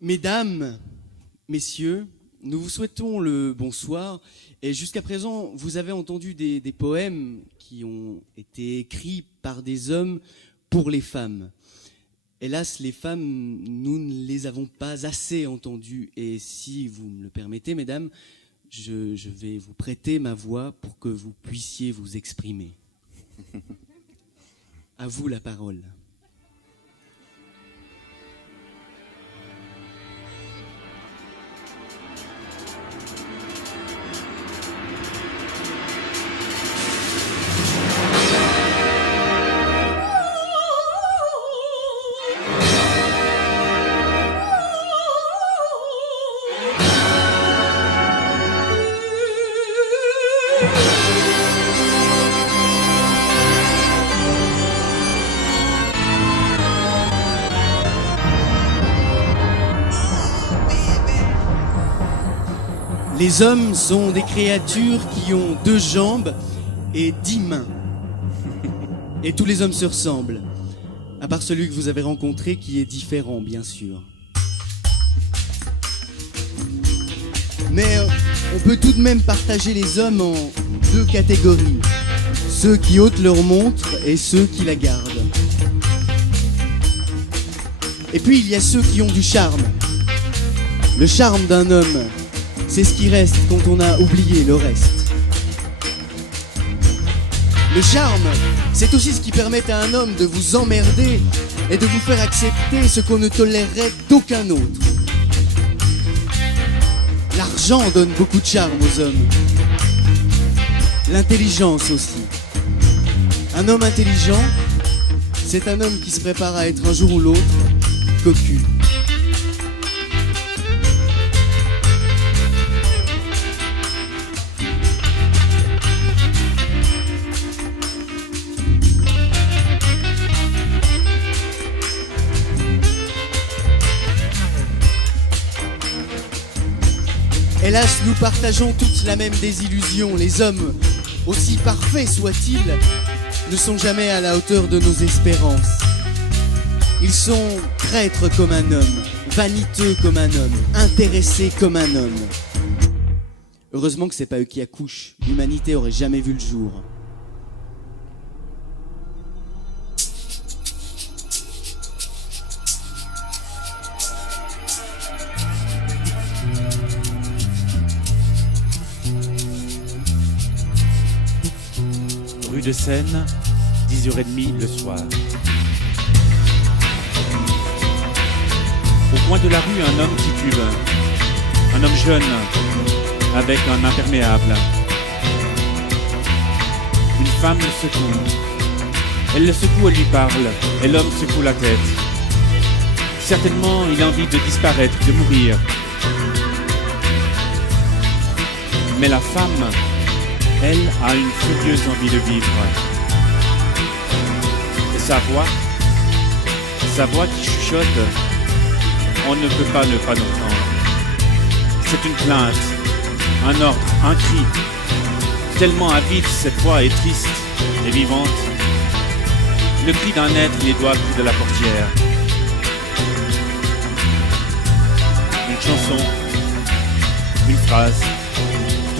Mesdames, messieurs, nous vous souhaitons le bonsoir. Et jusqu'à présent, vous avez entendu des poèmes qui ont été écrits par des hommes pour les femmes. Hélas, les femmes, nous ne les avons pas assez entendues. Et si vous me le permettez, mesdames, je vais vous prêter ma voix pour que vous puissiez vous exprimer. À vous la parole. Les hommes sont des créatures qui ont 2 jambes et 10 mains. Et tous les hommes se ressemblent, à part celui que vous avez rencontré qui est différent, bien sûr. Mais on peut tout de même partager les hommes en 2 catégories. Ceux qui ôtent leur montre et ceux qui la gardent. Et puis il y a ceux qui ont du charme. Le charme d'un homme, c'est ce qui reste quand on a oublié le reste. Le charme, c'est aussi ce qui permet à un homme de vous emmerder et de vous faire accepter ce qu'on ne tolérerait d'aucun autre. L'argent donne beaucoup de charme aux hommes. L'intelligence aussi. Un homme intelligent, c'est un homme qui se prépare à être un jour ou l'autre cocu. Hélas, nous partageons toutes la même désillusion. Les hommes, aussi parfaits soient-ils, ne sont jamais à la hauteur de nos espérances. Ils sont traîtres comme un homme, vaniteux comme un homme, intéressés comme un homme. Heureusement que c'est pas eux qui accouchent. L'humanité aurait jamais vu le jour. Rue de Seine, 10h30 le soir. Au coin de la rue, un homme titube. Un homme jeune, avec un imperméable. Une femme le secoue. Elle le secoue, elle lui parle, et l'homme secoue la tête. Certainement, il a envie de disparaître, de mourir. Mais la femme, elle a une furieuse envie de vivre. Et sa voix qui chuchote, on ne peut pas ne pas l'entendre. C'est une plainte, un ordre, un cri. Tellement avide, cette voix est triste et vivante. Le cri d'un être les doigts pris de la portière. Une chanson, une phrase,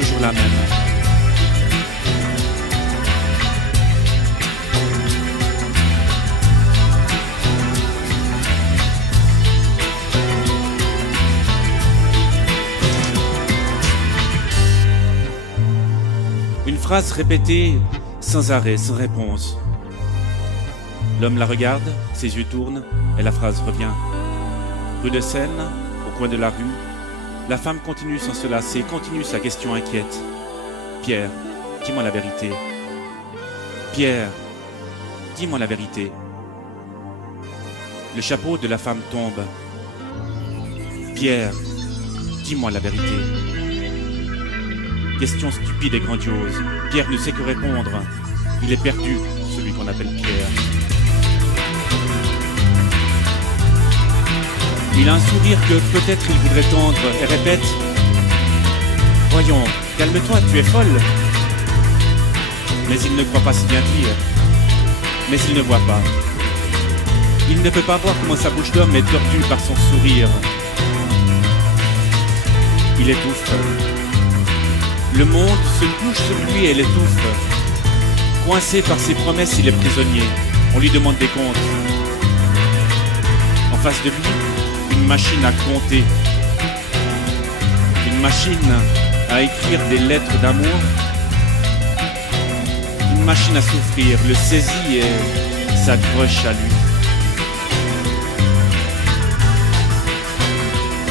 toujours la même. Phrase répétée sans arrêt, sans réponse. L'homme la regarde, ses yeux tournent et la phrase revient. Rue de Seine, au coin de la rue, la femme continue sans se lasser, continue sa question inquiète. Pierre, dis-moi la vérité. Pierre, dis-moi la vérité. Le chapeau de la femme tombe. Pierre, dis-moi la vérité. Question stupide et grandiose. Pierre ne sait que répondre. Il est perdu, celui qu'on appelle Pierre. Il a un sourire que peut-être il voudrait tendre et répète « Voyons, calme-toi, tu es folle !» Mais il ne croit pas si bien dire. Mais il ne voit pas. Il ne peut pas voir comment sa bouche d'homme est tordue par son sourire. il étouffe. Le monde se couche sur lui et l'étouffe. Coincé par ses promesses, il est prisonnier. On lui demande des comptes. En face de lui, une machine à compter. Une machine à écrire des lettres d'amour. Une machine à souffrir, le saisit et s'accroche à lui.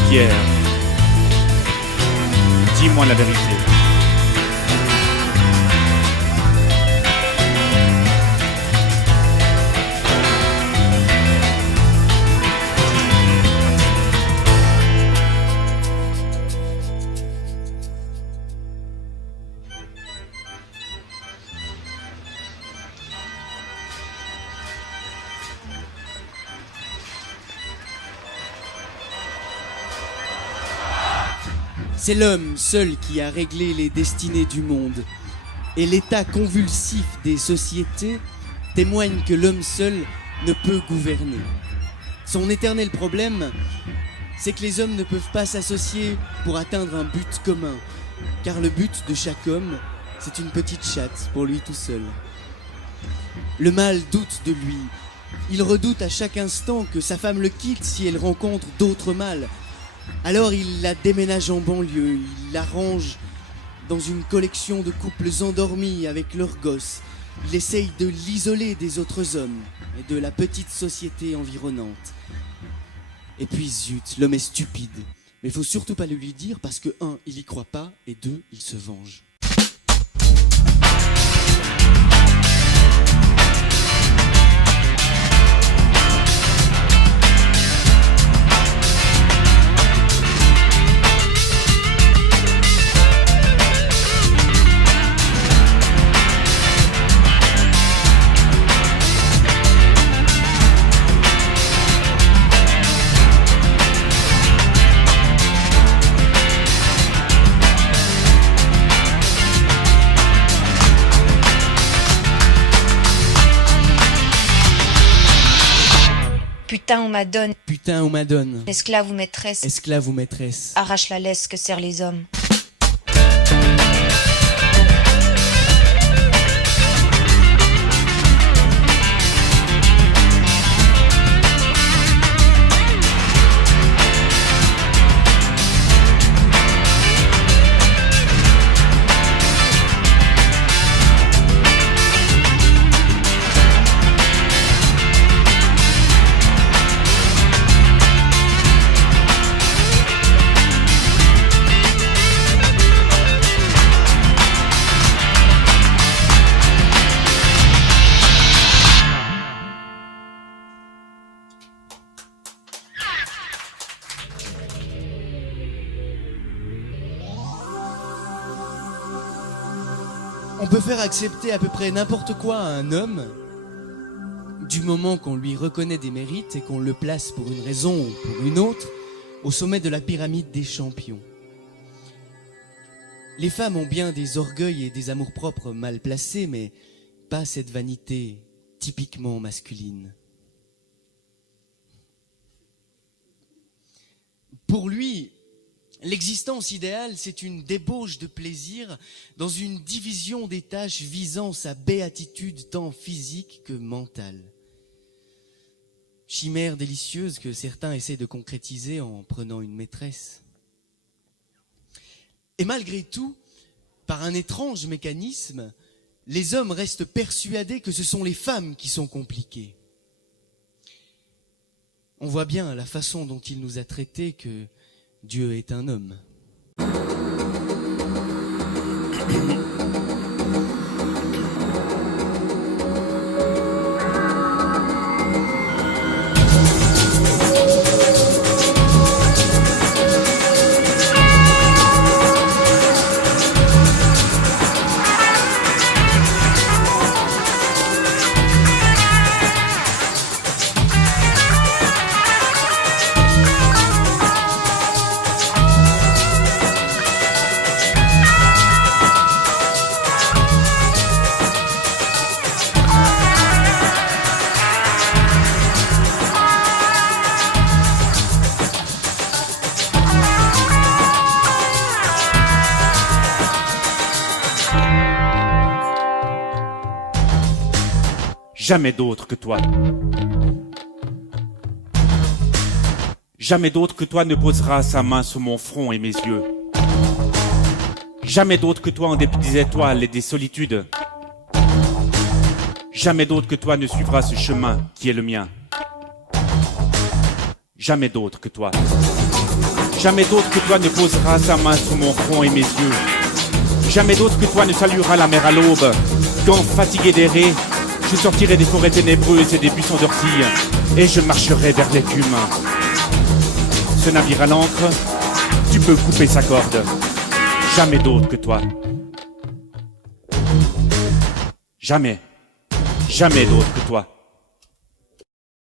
Pierre, dis-moi la vérité. C'est l'homme seul qui a réglé les destinées du monde. Et l'état convulsif des sociétés témoigne que l'homme seul ne peut gouverner. Son éternel problème, c'est que les hommes ne peuvent pas s'associer pour atteindre un but commun. Car le but de chaque homme, c'est une petite chatte pour lui tout seul. Le mâle doute de lui. Il redoute à chaque instant que sa femme le quitte si elle rencontre d'autres mâles. Alors il la déménage en banlieue, il l'arrange dans une collection de couples endormis avec leurs gosses. Il essaye de l'isoler des autres hommes et de la petite société environnante. Et puis zut, l'homme est stupide. Mais il faut surtout pas le lui dire parce que 1, il y croit pas et 2, il se venge. Putain ou madone, Putain ou madone, esclave ou maîtresse, esclave ou maîtresse, arrache la laisse que serrent les hommes. On peut faire accepter à peu près n'importe quoi à un homme, du moment qu'on lui reconnaît des mérites et qu'on le place pour une raison ou pour une autre, au sommet de la pyramide des champions. Les femmes ont bien des orgueils et des amours-propres mal placés, mais pas cette vanité typiquement masculine. Pour lui, l'existence idéale, c'est une débauche de plaisir dans une division des tâches visant sa béatitude tant physique que mentale. Chimère délicieuse que certains essaient de concrétiser en prenant une maîtresse. Et malgré tout, par un étrange mécanisme, les hommes restent persuadés que ce sont les femmes qui sont compliquées. On voit bien la façon dont il nous a traités que Dieu est un homme. jamais d'autre que toi. Jamais d'autre que toi ne posera sa main sur mon front et mes yeux. Jamais d'autre que toi en dépit des étoiles et des solitudes. Jamais d'autre que toi ne suivra ce chemin qui est le mien. Jamais d'autre que toi. Jamais d'autre que toi ne posera sa main sur mon front et mes yeux. Jamais d'autre que toi ne saluera la mer à l'aube, quand, fatigué d'errer, je sortirai des forêts ténébreuses et des buissons d'orties, et je marcherai vers l'écume. Ce navire à l'ancre, tu peux couper sa corde. Jamais d'autre que toi. Jamais, jamais d'autre que toi.